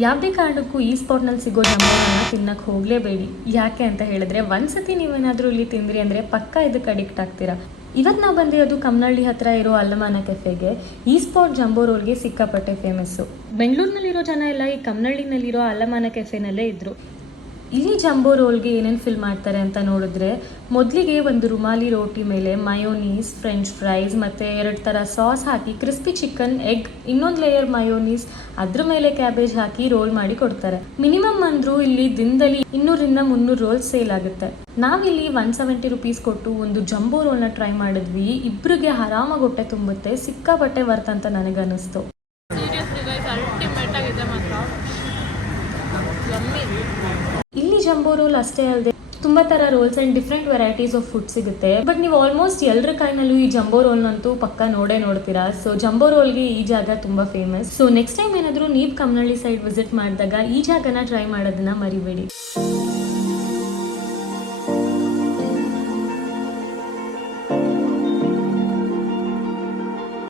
ಯಾವುದೇ ಕಾರಣಕ್ಕೂ ಈ ಸ್ಪಾಟ್ನಲ್ಲಿ ಸಿಗೋ ಜಂಬೋರನ್ನ ತಿನ್ನಕ್ಕೆ ಹೋಗಲೇಬೇಡಿ. ಯಾಕೆ ಅಂತ ಹೇಳಿದ್ರೆ ಒಂದ್ಸತಿ ನೀವೇನಾದರೂ ಇಲ್ಲಿ ತಿಂದ್ರಿ ಅಂದರೆ ಪಕ್ಕ ಇದಕ್ಕೆ ಅಡಿಕ್ಟ್ ಆಗ್ತೀರಾ. ಇವತ್ತು ನಾವು ಬಂದಿರೋದು ಕಮ್ಮನಹಳ್ಳಿ ಹತ್ರ ಇರೋ ಅಲ್ಲಮಾನ ಕೆಫೆಗೆ. ಈ ಸ್ಪಾಟ್ ಜಂಬೋ ರೋಲ್ಗೆ ಸಿಕ್ಕಾಪಟ್ಟೆ ಫೇಮಸ್ಸು. ಬೆಂಗಳೂರಿನಲ್ಲಿರೋ ಜನ ಎಲ್ಲ ಈ ಕಮ್ಮನಹಳ್ಳಿನಲ್ಲಿರೋ ಅಲ್ಲಮಾನ ಕೆಫೆನಲ್ಲೇ ಇದ್ದರು. ಇಲ್ಲಿ ಜಂಬೋ ರೋಲ್ಗೆ ಏನೇನು ಫಿಲ್ ಮಾಡ್ತಾರೆ ಅಂತ ನೋಡಿದ್ರೆ, ಮೊದಲಿಗೆ ಒಂದು ರುಮಾಲಿ ರೋಟಿ ಮೇಲೆ ಮಯೋನೀಸ್, ಫ್ರೆಂಚ್ ಫ್ರೈಸ್ ಮತ್ತು 2 ಥರ ಸಾಸ್ ಹಾಕಿ ಕ್ರಿಸ್ಪಿ ಚಿಕನ್, ಎಗ್, ಇನ್ನೊಂದು ಲೇಯರ್ ಮಯೋನೀಸ್, ಅದ್ರ ಮೇಲೆ ಕ್ಯಾಬೇಜ್ ಹಾಕಿ ರೋಲ್ ಮಾಡಿ ಕೊಡ್ತಾರೆ. ಮಿನಿಮಮ್ ಅಂದರೂ ಇಲ್ಲಿ ದಿನದಲ್ಲಿ 200-300 ರೋಲ್ಸ್ ಸೇಲ್ ಆಗುತ್ತೆ. ನಾವಿಲ್ಲಿ 170 ರೂಪೀಸ್ ಕೊಟ್ಟು ಒಂದು ಜಂಬೋ ರೋಲ್ನ ಟ್ರೈ ಮಾಡಿದ್ವಿ. ಇಬ್ಬರಿಗೆ ಆರಾಮಾಗಿ ಹೊಟ್ಟೆ ತುಂಬುತ್ತೆ, ಸಿಕ್ಕಾಪಟ್ಟೆ ವರ್ತ್ ಅಂತ ನನಗನ್ನಿಸ್ತು. ಇಲ್ಲಿ ಜಂಬೋ ರೋಲ್ ಅಷ್ಟೇ ಅಲ್ಲದೆ ತುಂಬ ಥರ rolls and different varieties of food ಸಿಗುತ್ತೆ. ಬಟ್ ನೀವು ಆಲ್ಮೋಸ್ಟ್ ಎಲ್ಲರ ಕೈನಲ್ಲೂ ಈ ಜಂಬೋ ರೋಲ್ನಂತೂ ಪಕ್ಕ ನೋಡ್ತೀರಾ. ಸೊ ಜಂಬೋ ರೋಲ್ಗೆ ಈ ಜಾಗ ತುಂಬ ಫೇಮಸ್. ಸೊ ನೆಕ್ಸ್ಟ್ ಟೈಮ್ ಏನಾದರೂ ನೀವು ಕಮ್ಮನಹಳ್ಳಿ ಸೈಡ್ ವಿಸಿಟ್ ಮಾಡಿದಾಗ ಈ ಜಾಗನ ಟ್ರೈ ಮಾಡೋದನ್ನ ಮರಿಬೇಡಿ.